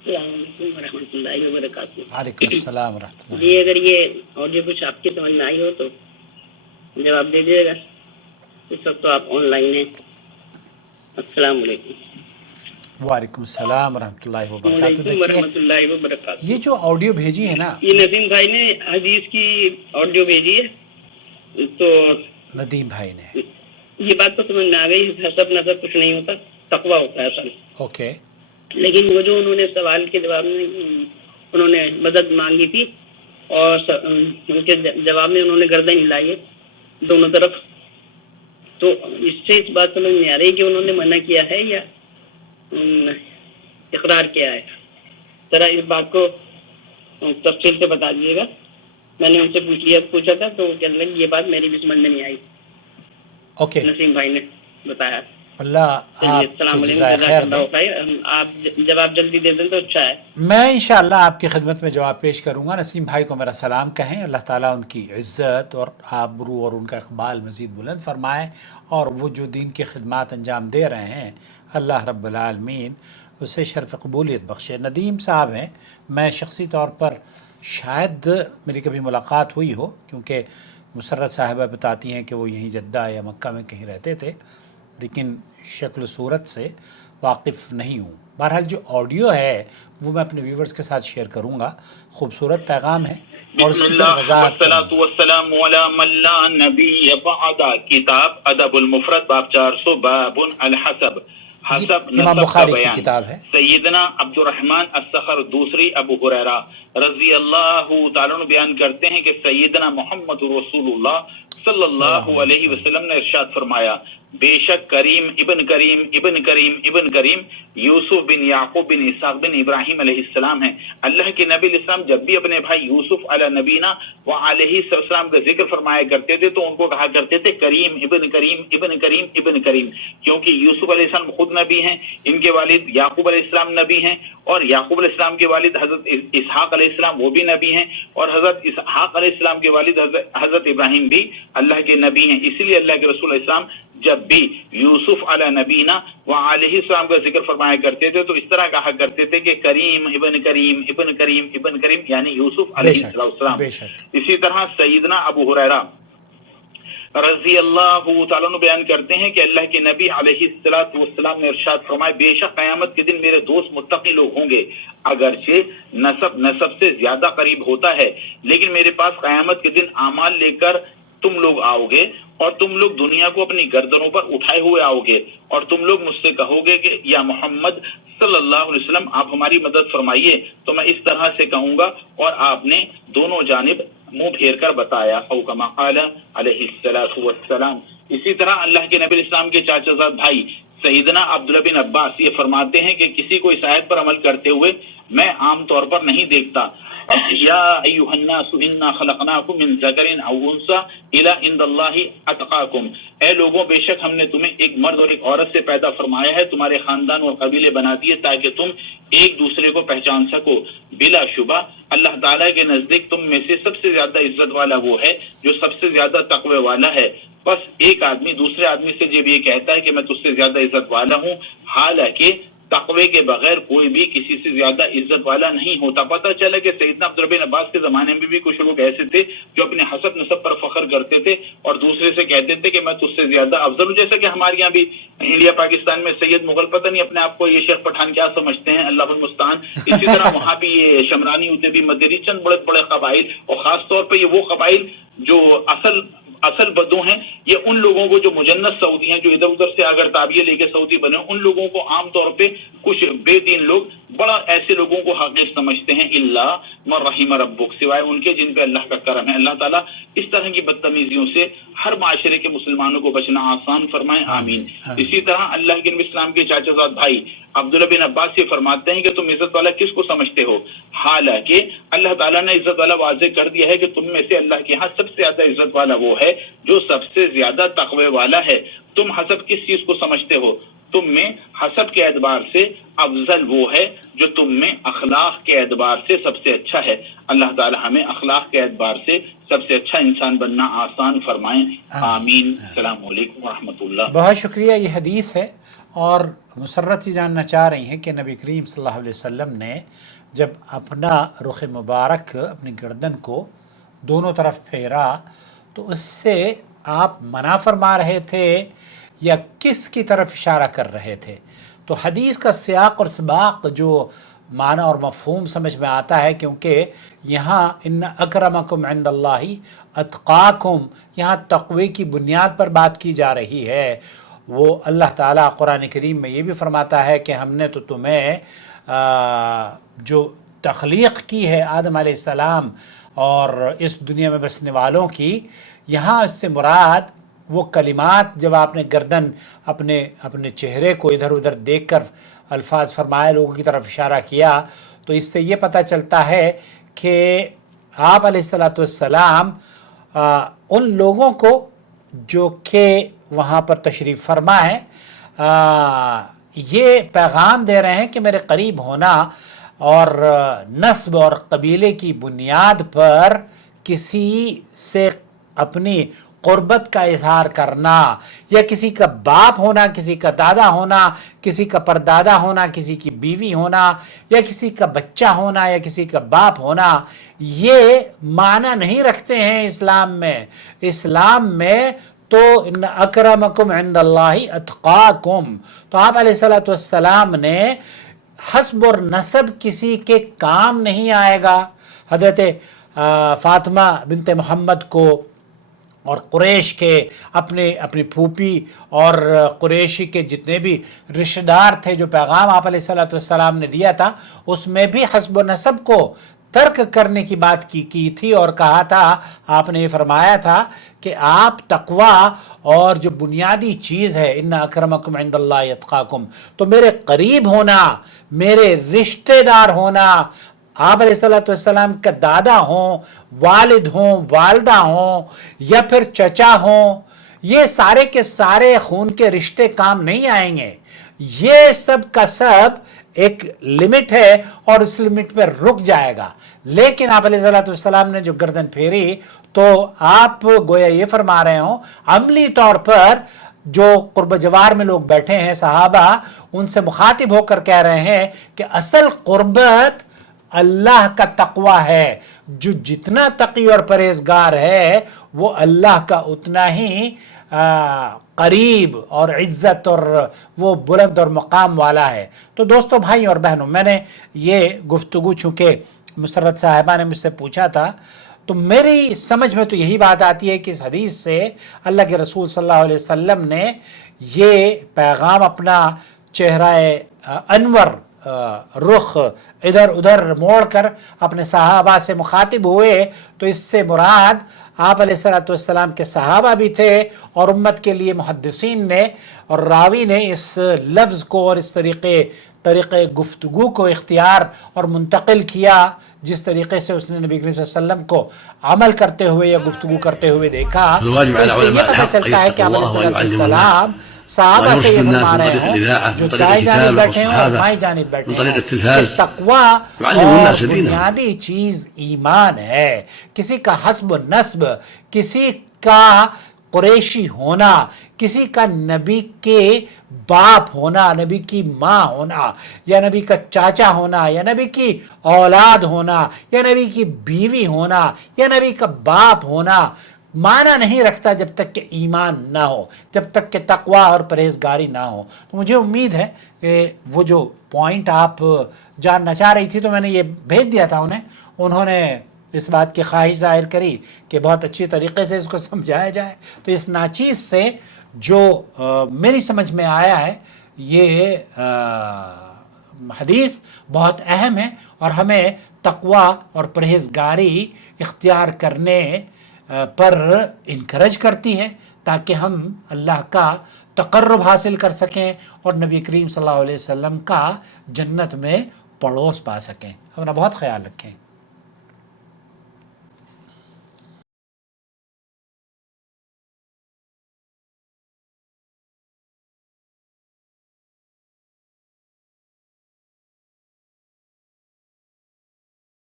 अस्सलाम वालेकुम वरहमतुल्लाहि वबरकातुहू। वालेकुम अस्सलाम रहमतुल्लाह। जी अगर ये ऑडियो कुछ आपकी समझ में आई हो तो जवाब दे दीजिएगा। इस वक्त तो आप ऑनलाइन हैं। अस्सलाम वालेकुम। वालेकुम अस्सलाम रहमतुल्लाहि वबरकातुहू। वालेकुम देखिए वरहमतुल्लाहि वबरकातुहू। ये जो ऑडियो भेजी है ना, ये नसीम भाई ने हदीस की ऑडियो भेजी है, तो नदीम भाई ने, ये बात तो समझ में आ गई, हसब नसब कुछ नहीं होता, तकवा होता है असल। ओके। लेकिन वो जो उन्होंने सवाल के जवाब में उन्होंने मदद मांगी थी और उनके जवाब में उन्होंने गर्दन हिलाई है दोनों तरफ, तो इससे इस बात समझ नहीं आ रही कि उन्होंने मना किया है या इकरार किया है। जरा इस बात को तफसील से बता दीजिएगा। मैंने उनसे पूछा था तो कहने लगे ये बात मेरी भी समझ में नहीं आई। ओके, नसीम भाई ने बताया। अल्लाह आपको जज़ाए खैर दे। आप जवाब जल्दी दे दें तो अच्छा है। मैं इंशाअल्लाह आपकी खिदमत में जवाब पेश करूँगा। नसीम भाई को मेरा सलाम कहें, अल्लाह ताला उनकी इज़्ज़त और आबरू और उनका इक़बाल मज़ीद बुलंद फरमाए, और वो जो दीन की खिदमत अंजाम दे रहे हैं अल्लाह रब्बुल आलमीन उसे शर्फ़ क़बूलियत बख्शे। नदीम साहब हैं, मैं शख़्सी तौर पर शायद मेरी कभी मुलाकात हुई हो, क्योंकि मुसर्रत साहिबा बताती हैं कि वो यहीं जद्दा या मक्का में कहीं रहते थे, लेकिन शक्ल सूरत से वाकिफ़ नहीं हूँ। बहरहाल जो ऑडियो है वो मैं अपने व्यूवर्स के साथ शेयर करूँगा। खूबसूरत पैगाम है और उसकी वज़ाहत किताब अदबुल मुफरद बाब 400 बाबुन अल हसब। हसब इमाम नसब का बुखारी की बयान। किताब है। सैयदना अब्दुर्रहमान अस्सखर दूसरी अबू हुरैरा रज़ी अल्लाहु ताला अन्हु बयान करते हैं कि सैयदना मोहम्मद रसूलुल्लाह सल्लल्लाहु अलैहि वसल्लम ने इरशाद फरमाया, बेशक करीम इब्न करीम इब्न करीम इब्न करीम यूसुफ बिन याकूब बिन इसाक बिन इब्राहिम अलैहिस्सलाम है। अल्लाह के नबी अलैहिस्सलाम जब भी अपने भाई यूसुफ अला नबीना व अलैहिस्सलाम का जिक्र फरमाया करते थे तो उनको कहा करते थे करीम इब्न करीम इब्न करीम इब्न करीम, क्योंकि यूसुफ अलैहिस्सलाम खुद नबी हैं, इनके वालिद याकूब अलैहिस्सलाम नबी हैं, और याकूब अलैहिस्सलाम के वालिद हजरत इसहाक अलैहिस्सलाम वो भी नबी हैं, और हजरत इसहाक अलैहिस्सलाम के वालिद हजरत इब्राहिम भी अल्लाह के नबी हैं। इसीलिए अल्लाह के रसूल अलैहिस्सलाम जब भी यूसुफ अला नबीना व अलैहिस्सलाम का जिक्र फरमाया करते थे तो इस तरह कहा करते थे कि करीम इब्न करीम इब्न करीम इब्न करीम, यानी यूसुफ अलैहिस्सलाम। इसी तरह सैयदना अबू हुरैरा रज़ी अल्लाहु ताला अन्हु बयान करते हैं कि अल्लाह के नबी अलैहिस्सलातु वस्सलाम ने इरशाद फरमाया, बेशक क़यामत के दिन मेरे दोस्त मुत्तकी लोग होंगे, अगरचे नसब से ज्यादा करीब होता है, लेकिन मेरे पास क़यामत के दिन आमाल लेकर तुम लोग आओगे और तुम लोग दुनिया को अपनी गर्दनों पर उठाए हुए आओगे, और तुम लोग मुझसे कहोगे कि या मोहम्मद सल्लल्लाहु अलैहि वसल्लम आप हमारी मदद फरमाइए, तो मैं इस तरह से कहूंगा और आपने दोनों जानिब मुंह फेर कर बताया, औ कमा क़ाला अलैहिस्सलातु वस्सलाम। इसी तरह अल्लाह के नबी इस्लाम के चाचाजाद भाई सैयदना अब्दुल्लाह बिन अब्बास ये फरमाते हैं कि किसी को इस आयत पर अमल करते हुए मैं आम तौर पर नहीं देखता, या अय्युहन्नासु इन्ना खलक़नाकुम मिन ज़करिन औ उन्सा इला इंदल्लाहि अतक़ाकुम, ए लोगों बेशक हमने तुम्हें एक मर्द और एक औरत से पैदा फरमाया है, तुम्हारे खानदान और कबीले बना दिए ताकि तुम एक दूसरे को पहचान सको। बिला शुबा अल्लाह ताला के नजदीक तुम में से सबसे ज्यादा इज्जत वाला वो है जो सबसे ज्यादा तक़वे वाला है। बस एक आदमी दूसरे आदमी से जब ये कहता है कि मैं तुझसे ज्यादा इज्जत वाला हूँ, हालांकि तक़वे के बगैर कोई भी किसी से ज्यादा इज्जत वाला नहीं होता। पता चला कि सैयदना अब्दुल्लाह बिन अब्बास के जमाने में भी कुछ लोग ऐसे थे जो अपने हसब नसब पर फख्र करते थे और दूसरे से कहते थे कि मैं तुझसे ज्यादा अफजल हूं, जैसा कि हमारे यहाँ भी इंडिया पाकिस्तान में सैयद मुगल, पता नहीं अपने आप को ये शेख पठान क्या समझते हैं, अल्लाह मुस्तान। इसी तरह वहाँ भी ये शमरानी होते भी मदरी चंद बड़े बड़े कबाइल, और खास तौर पर ये वो कबाइल जो असल बदू हैं, ये उन लोगों को जो मुजन्नत सऊदी हैं, जो इधर उधर से अगर ताबिये लेके सऊदी बने, उन लोगों को आमतौर पे कुछ बेदीन लोग बड़ा ऐसे लोगों को हक़ीक़ समझते हैं, इल्ला मन रहीम रब्बुक, सिवाय उनके जिन पे अल्लाह का करम है। अल्लाह ताला इस तरह की बदतमीजियों से हर माशरे के मुसलमानों को बचना आसान फरमाए, आमीन। इसी तरह अल्लाह के नबी इस्लाम के चाचाजाद भाई अब्दुल्लाह बिन अब्बास ये फरमाते हैं कि तुम इज्जत वाला किसको समझते हो, हालांकि अल्लाह ताला ने इज्जत वाला वाज़ेह कर दिया है कि तुम में से अल्लाह के यहाँ सबसे ज्यादा इज्जत वाला वो है जो सबसे ज्यादा तक़वे वाला है। तुम हसब किस चीज को समझते हो, तुम में हसब के एतबार से अफजल वो है जो तुम में अखलाक के एतबार से सबसे अच्छा है। अल्लाह ताला हमें अखलाक के एतबार से सबसे अच्छा इंसान बनना आसान फरमाएं, आमीन। अस्सलाम वालेकुम व रहमतुल्लाह। बहुत शुक्रिया। ये हदीस है اور مسرت یہ جاننا چاہ رہی ہیں کہ نبی کریم صلی اللہ علیہ وسلم نے جب اپنا رخ مبارک اپنی گردن کو دونوں طرف پھیرا تو اس سے آپ منع فرما رہے تھے یا کس کی طرف اشارہ کر رہے تھے؟ تو حدیث کا سیاق اور سباق جو معنی اور مفہوم سمجھ میں آتا ہے، کیونکہ یہاں ان اکرمکم عند اللہ اتقاکم، یہاں تقوی کی بنیاد پر بات کی جا رہی ہے۔ وہ اللہ تعالیٰ قرآن کریم میں یہ بھی فرماتا ہے کہ ہم نے تو تمہیں جو تخلیق کی ہے آدم علیہ السلام اور اس دنیا میں بسنے والوں کی، یہاں اس سے مراد وہ کلمات جب آپ نے گردن اپنے چہرے کو ادھر ادھر دیکھ کر الفاظ فرمائے، لوگوں کی طرف اشارہ کیا، تو اس سے یہ پتہ چلتا ہے کہ آپ علیہ السلام ان لوگوں کو جو کہ وہاں پر تشریف فرما ہے یہ پیغام دے رہے ہیں کہ میرے قریب ہونا اور نسب اور قبیلے کی بنیاد پر کسی سے اپنی قربت کا اظہار کرنا، یا کسی کا باپ ہونا، کسی کا دادا ہونا، کسی کا پردادا ہونا، کسی کی بیوی ہونا، یا کسی کا بچہ ہونا، یا کسی کا باپ ہونا، یہ معنی نہیں رکھتے ہیں اسلام میں۔ اسلام میں تو ان اکرمکم عند اللہ اتقاکم، تو آپ علیہ السلام نے حسب اور نسب کسی کے کام نہیں آئے گا۔ حضرت فاطمہ بنت محمد کو اور قریش کے اپنی پھوپھی اور قریشی کے جتنے بھی رشتہ دار تھے جو پیغام آپ علیہ السلام نے دیا تھا، اس میں بھی حسب و نسب کو ترک کرنے کی بات کی تھی، اور کہا تھا، آپ نے یہ فرمایا تھا کہ آپ تقوی اور جو بنیادی چیز ہے ان اکرمکم عند اللہ اتقاکم، تو میرے قریب ہونا، میرے رشتہ دار ہونا، آپ علیہ السلام کا دادا ہوں، والد ہوں، والدہ ہوں، یا پھر چچا ہوں، یہ سارے کے سارے خون کے رشتے کام نہیں آئیں گے۔ یہ سب کا سب ایک لمٹ ہے اور اس لمٹ پہ رک جائے گا۔ لیکن آپ علیہ السلام نے جو گردن پھیری تو آپ گویا یہ فرما رہے ہوں، عملی طور پر جو قرب جوار میں لوگ بیٹھے ہیں صحابہ، ان سے مخاطب ہو کر کہہ رہے ہیں کہ اصل قربت اللہ کا تقوی ہے۔ جو جتنا تقی اور پرہیزگار ہے وہ اللہ کا اتنا ہی قریب اور عزت اور وہ بلند اور مقام والا ہے۔ تو دوستو، بھائی اور بہنوں، میں نے یہ گفتگو چونکہ مسرت صاحبہ نے مجھ سے پوچھا تھا، تو میری سمجھ میں تو یہی بات آتی ہے کہ اس حدیث سے اللہ کے رسول صلی اللہ علیہ وسلم نے یہ پیغام اپنا چہرہ انور رخ ادھر ادھر موڑ کر اپنے صحابہ سے مخاطب ہوئے، تو اس سے مراد آپ علیہ السلام کے صحابہ بھی تھے، اور امت کے لیے محدثین نے اور راوی نے اس لفظ کو اور اس طریقے گفتگو کو اختیار اور منتقل کیا جس طریقے سے اس نے نبی کریم صلی اللہ علیہ وسلم کو عمل کرتے ہوئے یا گفتگو کرتے ہوئے دیکھا۔ تو اس سے یہ پتہ چلتا ہے کہ آپ علیہ السلام صحابہ سے یہ فرما رہے ہیں جو دائیں جانب بیٹھے ہیں اور بائیں جانب بیٹھے ہیں کہ تقوی اور بنیادی چیز ایمان ہے۔ کسی کا حسب و نسب، کسی کا قریشی ہونا، کسی کا نبی کے باپ ہونا، نبی کی ماں ہونا، یا نبی کا چاچا ہونا، یا نبی کی اولاد ہونا، یا نبی کی بیوی ہونا، یا نبی کا باپ ہونا، معنی نہیں رکھتا جب تک کہ ایمان نہ ہو، جب تک کہ تقوی اور پرہیزگاری نہ ہو۔ تو مجھے امید ہے کہ وہ جو پوائنٹ آپ جاننا چاہ رہی تھی تو میں نے یہ بھیج دیا تھا انہوں نے اس بات کی خواہش ظاہر کری کہ بہت اچھی طریقے سے اس کو سمجھایا جائے۔ تو اس ناچیز سے جو میری سمجھ میں آیا ہے، یہ حدیث بہت اہم ہے اور ہمیں تقوی اور پرہیزگاری اختیار کرنے پر انکرج کرتی ہے تاکہ ہم اللہ کا تقرب حاصل کر سکیں اور نبی کریم صلی اللہ علیہ وسلم کا جنت میں پڑوس پا سکیں۔ اپنا بہت خیال رکھیں۔